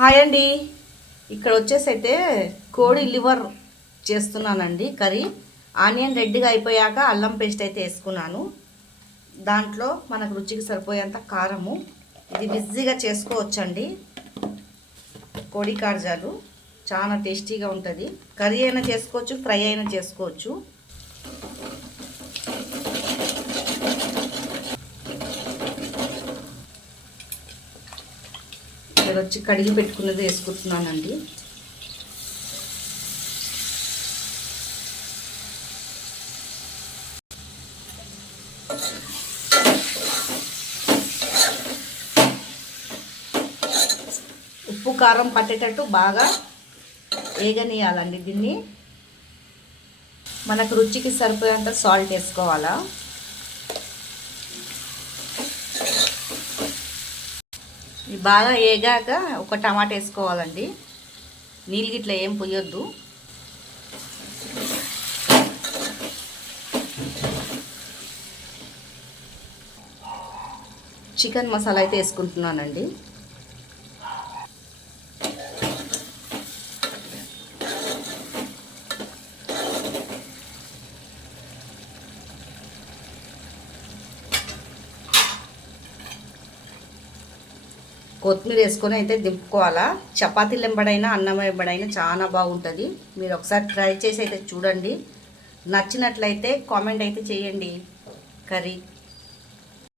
Hi అండి. ఇక్కడ వచ్చేసి అయితే కోడి లివర్ చేస్తున్నానండి కర్రీ. ఆనియన్ రెడ్గా అయిపోయాక అల్లం పేస్ట్ అయితే వేసుకున్నాను. దాంట్లో మనకు రుచికి సరిపోయేంత కారము. ఇది బిజీగా చేసుకోవచ్చండి. కోడి కాజాలు చాలా టేస్టీగా ఉంటుంది. కర్రీ అయినా చేసుకోవచ్చు, ఫ్రై అయినా చేసుకోవచ్చు. ఇక్కడ వచ్చి కడిగి పెట్టుకున్నది వేసుకుంటున్నానండి. ఉప్పు కారం పట్టేటట్టు బాగా వేగనీయాలండి. దీన్ని మనకు రుచికి సరిపోయేంత సాల్ట్ వేసుకోవాలా. ఇది బాగా వేగాక ఒక టమాటా వేసుకోవాలండి. నీళ్ళు గిట్లా ఏం పొయ్యొద్దు. చికెన్ మసాలా అయితే వేసుకుంటున్నానండి. కొత్తిమీర వేసుకొని అయితే దింపుకోవాలా. చపాతీలు వెంబడైనా అన్నం వెంబడైనా చాలా బాగుంటుంది. మీరు ఒకసారి ట్రై చేసి అయితే చూడండి. నచ్చినట్లయితే కామెంట్ అయితే చేయండి. కర్రీ